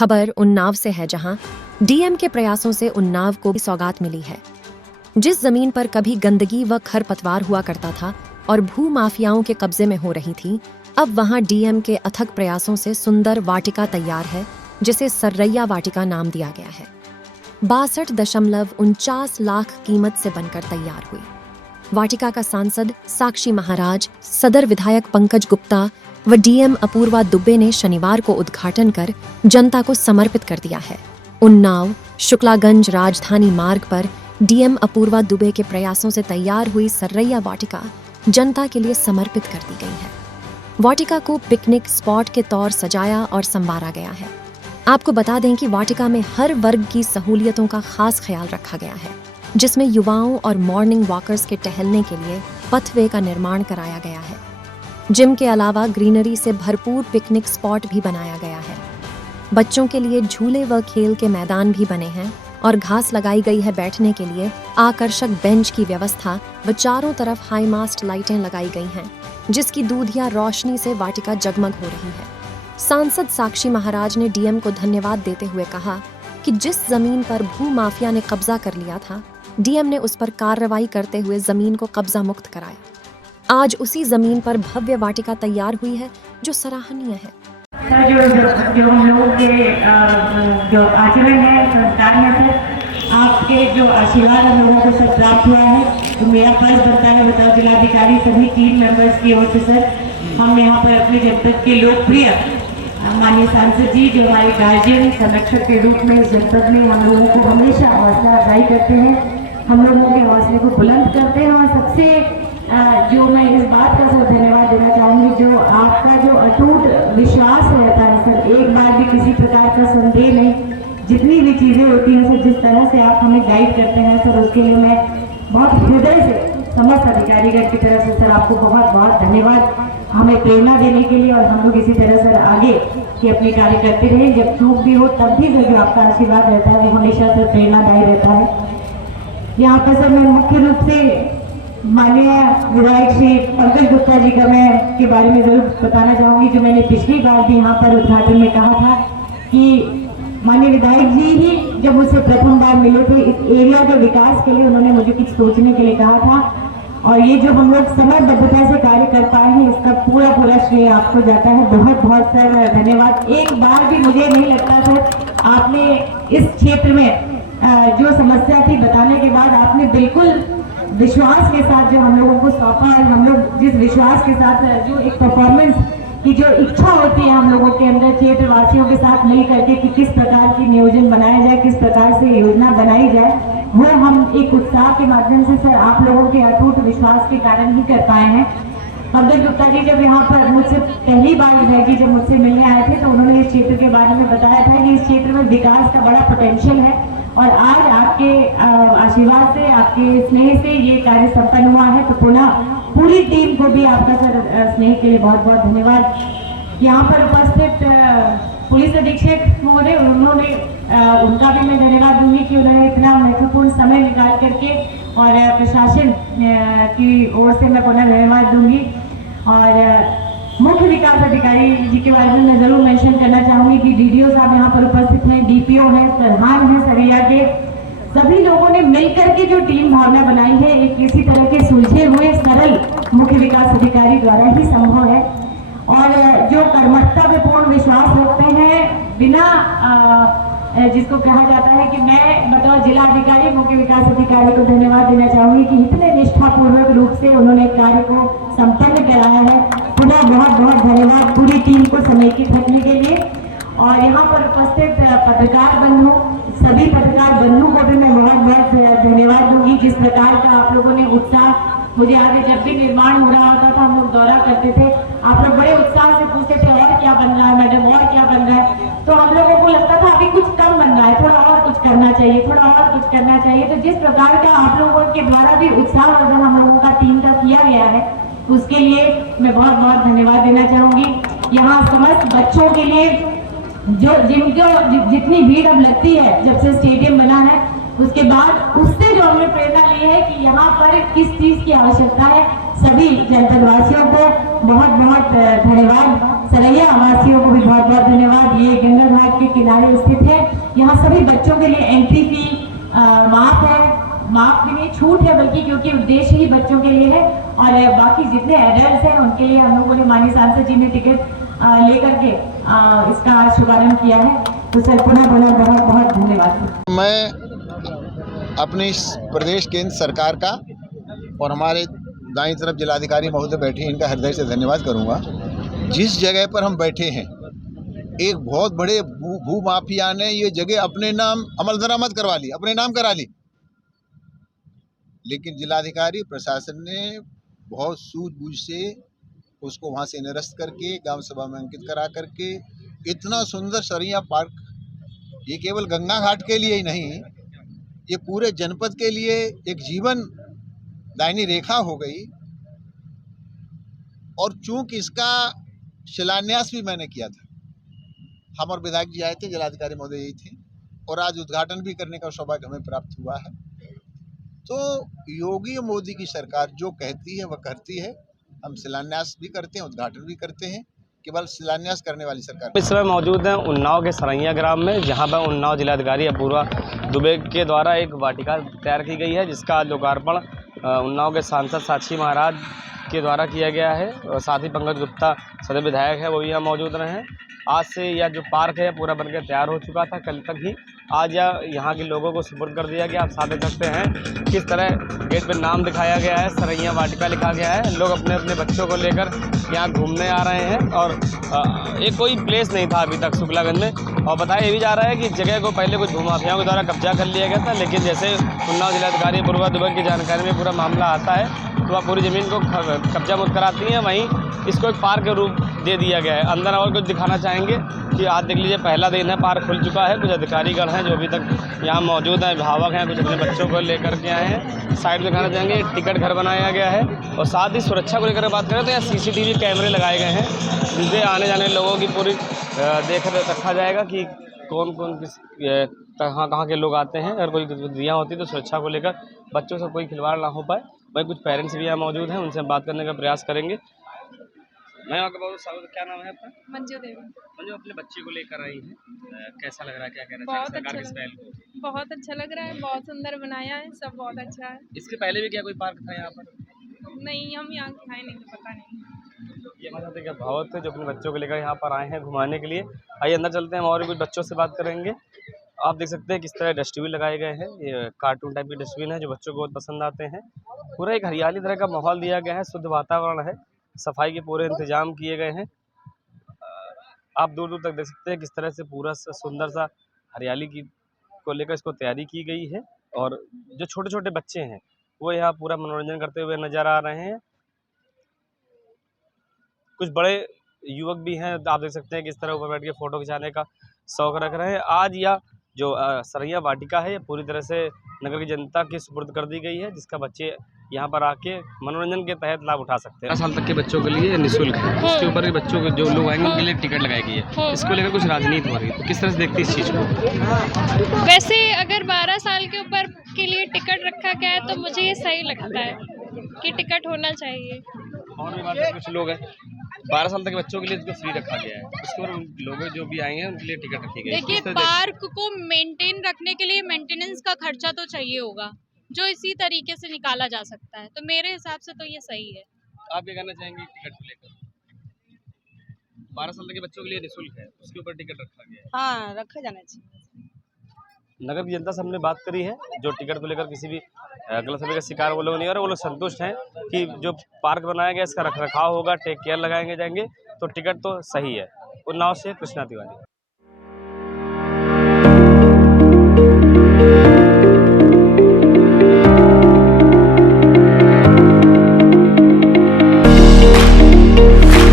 खबर उन्नाव से है, जहां डीएम के प्रयासों से उन्नाव को भी सौगात मिली है। जिस जमीन पर कभी गंदगी व खरपतवार हुआ करता था और भू माफियाओं के कब्जे में हो रही थी, अब वहां डीएम के अथक प्रयासों से सुंदर वाटिका तैयार है, जिसे सरैया वाटिका नाम दिया गया है। 62.49 लाख कीमत से बनकर तैयार हुई वाटिका का सांसद साक्षी महाराज, सदर विधायक पंकज गुप्ता व डीएम अपूर्वा दुबे ने शनिवार को उद्घाटन कर जनता को समर्पित कर दिया है। उन्नाव शुक्लागंज राजधानी मार्ग पर डीएम अपूर्वा दुबे के प्रयासों से तैयार हुई सरैया वाटिका जनता के लिए समर्पित कर दी गई है। वाटिका को पिकनिक स्पॉट के तौर सजाया और संवारा गया है। आपको बता दें कि वाटिका में हर वर्ग की सहूलियतों का खास ख्याल रखा गया है, जिसमें युवाओं और मॉर्निंग वॉकर्स के टहलने के लिए पथवे का निर्माण कराया गया है। जिम के अलावा ग्रीनरी से भरपूर पिकनिक स्पॉट भी बनाया गया है। बच्चों के लिए झूले व खेल के मैदान भी बने हैं और घास लगाई गई है बैठने के लिए। आकर्षक बेंच की व्यवस्था व चारों तरफ हाई मास्ट लाइटें लगाई गई हैं, जिसकी दूधिया रोशनी से वाटिका जगमग हो रही है। सांसद साक्षी महाराज ने डीएम को धन्यवाद देते हुए कहा कि जिस जमीन पर भू माफिया ने कब्जा कर लिया था, डीएम ने उस पर कार्रवाई करते हुए जमीन को कब्जा मुक्त कराया। आज उसी जमीन पर भव्य वाटिका तैयार हुई है, जो सराहनीय है। जो हम लोगों के जो आचरण है, संस्कार है, आपके जो आशीर्वाद हम लोगों को सब प्राप्त हुआ है, तो मेरा फर्ज बनता है बताओ जिलाधिकारी सभी टीम मेंबर्स की ओर से सर, हम यहाँ पर अपने जनपद के लोकप्रिय माननीय सांसद जी, जो हमारे गार्जियन संरक्षक के रूप में इस जनपद में हम लोगों को हमेशा हौसला अफजाई करते हैं, हम लोगों के हौसले को बुलंद करते हैं। और सबसे जो मैं इस बात का सर धन्यवाद देना चाहूँगी, जो आपका जो अटूट विश्वास रहता है सर, एक बार भी किसी प्रकार का संदेह नहीं, जितनी भी चीज़ें होती हैं सर, जिस तरह से आप हमें गाइड करते हैं सर, उसके लिए मैं बहुत हृदय से समस्त अधिकारीगण की तरफ से सर आपको बहुत बहुत धन्यवाद, हमें प्रेरणा देने के लिए। और हम लोग इसी तरह सर आगे के अपने कार्य करते रहें। जब चूक भी हो तब भी सर जो आपका आशीर्वाद रहता है वो हमेशा सर प्रेरणादायी रहता है। यहाँ पर सर मैं मुख्य रूप से माननीय विधायक श्री पंकज गुप्ता जी का मैं के बारे में जरूर बताना चाहूँगी, जो मैंने पिछली बार भी यहाँ पर उद्घाटन में कहा था कि माननीय विधायक जी ही जब मुझसे प्रथम बार मिले थे, इस एरिया के विकास के लिए उन्होंने मुझे कुछ सोचने के लिए कहा था, और ये जो हम लोग समयबद्धता से कार्य कर पाए हैं, इसका पूरा पूरा श्रेय आपको जाता है। बहुत बहुत सर धन्यवाद। एक बार भी मुझे नहीं लगता सर आपने इस क्षेत्र में जो समस्या थी बताने के बाद आपने बिल्कुल विश्वास के साथ जो हम लोगों को सौंपा है, हम लोग जिस विश्वास के साथ जो एक परफॉर्मेंस की जो इच्छा होती है हम लोगों के अंदर क्षेत्रवासियों के साथ मिल करके कि किस प्रकार की नियोजन बनाया जाए, किस प्रकार से योजना बनाई जाए, वो हम एक उत्साह के माध्यम से सर आप लोगों के अटूट विश्वास के कारण ही कर पाए हैं। पंकज गुप्ता जी जब यहाँ पर मुझसे पहली बार विधायक जी जब मुझसे मिलने आए थे, तो उन्होंने इस क्षेत्र के बारे में बताया था कि इस क्षेत्र में विकास का बड़ा पोटेंशियल है, और आज आपके आशीर्वाद से, आपके स्नेह से ये कार्य संपन्न हुआ है। तो पुनः पूरी टीम को भी आपका सर स्नेह के लिए बहुत बहुत धन्यवाद। यहाँ पर उपस्थित पुलिस अधीक्षक महोदय, उन्होंने उनका भी मैं धन्यवाद दूंगी कि उन्होंने इतना महत्वपूर्ण समय निकाल करके, और प्रशासन की ओर से मैं पुनः धन्यवाद दूंगी। और मुख्य विकास अधिकारी जी के बारे में मैं जरूर मेंशन करना चाहूँगी कि डीडीओ साहब यहाँ पर उपस्थित हैं, डीपीओ हैं, प्रधान हैं सरैया के, सभी लोगों ने मिलकर के जो टीम भावना बनाई है, एक किसी तरह के सुलझे हुए सरल मुख्य विकास अधिकारी द्वारा ही संभव है। और जो कर्मठता में पूर्ण विश्वास रखते हैं, बिना जिसको कहा जाता है कि मैं बतौर जिला अधिकारी मुख्य विकास अधिकारी को धन्यवाद देना चाहूँगी कि इतने निष्ठापूर्वक रूप से उन्होंने कार्य को संपन्न कराया है। पुनः बहुत बहुत धन्यवाद पूरी टीम को समेकित रखने के लिए। और यहाँ पर उपस्थित पत्रकार बंधु, सभी पत्रकार बंधु को भी मैं बहुत बहुत धन्यवाद दूंगी। जिस प्रकार का आप लोगों ने उत्साह, मुझे आगे जब भी निर्माण हो रहा होता था, हम लोग दौरा करते थे, आप लोग बड़े उत्साह से पूछते थे और क्या बन रहा है मैडम, और क्या बन रहा है, तो हम लोगों को लगता था अभी कुछ कम बन रहा है, थोड़ा और कुछ करना चाहिए, थोड़ा और कुछ करना चाहिए। तो जिस प्रकार का आप लोगों के द्वारा भी उत्साहवर्धन हम लोगों का टीम का किया गया है, उसके लिए मैं बहुत बहुत धन्यवाद देना चाहूँगी। यहाँ समस्त बच्चों के लिए जो जितनी भीड़ अब लगती है जब से स्टेडियम बना है, उसके बाद उससे जो हमने प्रेरणा ली है कि यहाँ पर किस चीज़ की आवश्यकता है, सभी जनपद वासियों को बहुत बहुत धन्यवाद, सरैया वासियों को भी बहुत बहुत धन्यवाद। ये गंगा घाट के किनारे स्थित है। यहाँ सभी बच्चों के लिए एंट्री फी माफ है, माफ भी नहीं छूट है, बल्कि क्योंकि उद्देश्य ही बच्चों के लिए है। और बाकी जितने एडल्ट हैं उनके लिए हम लोगों ने माननीय सांसद जी ने टिकट लेकर के इसका शुभारंभ किया है। तो सर पुनः बहुत बहुत धन्यवाद। मैं अपनी इस प्रदेश केंद्र सरकार का और हमारे दाईं तरफ जिलाधिकारी महोदय बैठे हैं, इनका हृदय से धन्यवाद करूंगा। जिस जगह पर हम बैठे हैं, एक बहुत बड़े भू माफिया ने ये जगह अपने नाम अमल दरामद करवा ली, अपने नाम करा ली, लेकिन जिलाधिकारी प्रशासन ने बहुत सूझबूझ से उसको वहाँ से निरस्त करके ग्राम सभा में अंकित करा करके इतना सुंदर सरैया पार्क, ये केवल गंगा घाट के लिए ही नहीं, ये पूरे जनपद के लिए एक जीवन दायनी रेखा हो गई। और चूंकि इसका शिलान्यास भी मैंने किया था, हम और विधायक जी आए थे, जिलाधिकारी महोदय यही थे, और आज उद्घाटन भी करने का सौभाग्य हमें प्राप्त हुआ है। तो योगी मोदी की सरकार जो कहती है वह करती है। हम शिलान्यास भी करते हैं, उद्घाटन भी करते हैं, केवल शिलान्यास करने वाली सरकार। इस समय मौजूद हैं उन्नाव के सरैया ग्राम में, जहां पर उन्नाव जिलाधिकारी अपूर्वा दुबे के द्वारा एक वाटिका तैयार की गई है, जिसका आज लोकार्पण उन्नाव के सांसद साक्षी महाराज के द्वारा किया गया है। और साथ ही पंकज गुप्ता सदर विधायक है, वो भी यहाँ मौजूद रहे हैं। आज से यह जो पार्क है पूरा बनकर तैयार हो चुका था, कल तक ही आज यहाँ के लोगों को सुपुर्द कर दिया गया। आप साथ देख सकते हैं किस तरह गेट पर नाम दिखाया गया है, सरैया वाटिका लिखा गया है। लोग अपने अपने बच्चों को लेकर यहाँ घूमने आ रहे हैं। और ये कोई प्लेस नहीं था अभी तक शुक्लागंज में। और बताया ये भी जा रहा है कि इस जगह को पहले कुछ भूमाफियाओं के द्वारा कब्जा कर लिया गया था, लेकिन जैसे उन्नाव जिलाधिकारी अपूर्वा दुबे की जानकारी में पूरा मामला आता है तो वह पूरी ज़मीन को कब्जा मुक्त कराती हैं। वहीं इसको एक पार्क के रूप दे दिया गया है। अंदर और कुछ दिखाना चाहेंगे कि आज देख लीजिए, पहला दिन है, पार्क खुल चुका है। कुछ अधिकारीगण हैं जो अभी तक यहाँ मौजूद हैं, अभिभावक हैं, कुछ अपने बच्चों को लेकर के आए हैं। साइड में दिखाना चाहेंगे टिकट घर बनाया गया है। और साथ ही सुरक्षा को लेकर बात करें तो यहाँ CCTV कैमरे लगाए गए हैं, जिससे आने जाने लोगों की पूरी देख रखा जाएगा कि कौन कौन किस कहाँ के लोग आते हैं। अगर कोई गतिविधियाँ होती तो सुरक्षा को लेकर बच्चों से कोई खिलवाड़ ना हो पाए। वहीं कुछ पेरेंट्स भी यहाँ मौजूद हैं, उनसे बात करने का प्रयास करेंगे। मैं आपका बहुत स्वागत। क्या नाम है आपका? मंजू देवी। मंजू, अपने बच्चे को लेकर आई हैं, कैसा लग रहा है, क्या कहना बहुत चाहिए सरकार अच्छा की पहल को? बहुत अच्छा लग रहा है, बहुत सुंदर बनाया है, सब बहुत अच्छा है। इसके पहले भी क्या कोई पार्क था यहाँ पर? नहीं, हम यहाँ के आए नहीं तो पता नहीं। ये हमारे साथ एक अभिभावक थे जो अपने बच्चों को लेकर यहाँ पर आए हैं घुमाने के लिए। आइए अंदर चलते हैं, और भी कुछ बच्चों से बात करेंगे। आप देख सकते हैं किस तरह डस्टबिन लगाए गए हैं। ये कार्टून टाइप के डस्टबिन है जो बच्चों को बहुत पसंद आते हैं। पूरा एक हरियाली तरह का माहौल दिया गया है, शुद्ध वातावरण है, सफाई के पूरे इंतजाम किए गए हैं। आप दूर दूर तक देख सकते हैं किस तरह से पूरा सुंदर सा हरियाली की को लेकर इसको तैयारी की गई है। और जो छोटे छोटे बच्चे हैं वो यहाँ पूरा मनोरंजन करते हुए नजर आ रहे हैं। कुछ बड़े युवक भी हैं, आप देख सकते हैं किस तरह ऊपर बैठ के फ़ोटो खिंचाने का शौक़ रख रहे हैं। आज यह जो सरैया वाटिका है ये पूरी तरह से नगर की जनता के सुपुर्द कर दी गई है, जिसका बच्चे यहाँ पर आके मनोरंजन के तहत लाभ उठा सकते हैं। 18 साल तक के बच्चों के लिए निःशुल्क है, इसके ऊपर के बच्चों के जो लोग आएंगे उनके लिए टिकट लगाई गई है। इसको लेकर कुछ राजनीति हो रही है, तो किस तरह से देखती है इस चीज़ को? वैसे अगर 12 साल के ऊपर के लिए टिकट रखा गया है तो मुझे ये सही लगता है कि टिकट होना चाहिए। और भी बात है, कुछ लोग हैं 12 साल तक के बच्चों के लिए इसको फ्री रखा गया है, उसके ऊपर लोग जो भी आएंगे उनके लिए टिकट रखी गई है। देखिए, पार्क को मेंटेन रखने के लिए मेंटेनेंस का खर्चा तो चाहिए होगा, जो इसी तरीके से निकाला जा सकता है, तो मेरे हिसाब से तो ये सही है। आप क्या कहना चाहेंगे टिकट को लेकर? 12 साल तक के बच्चों के लिए निःशुल्क है, उसके ऊपर टिकट रखा गया है। हाँ, रखा जाना चाहिए। नगर की जनता से हमने बात करी है, जो टिकट को लेकर किसी भी गलतफहमी का शिकार वो लोग नहीं हो रहे। वो लोग संतुष्ट हैं कि जो पार्क बनाया गया इसका रखरखाव होगा, टेक केयर लगाएंगे जाएंगे, तो टिकट तो सही है। उन्नाव से कृष्णा तिवारी।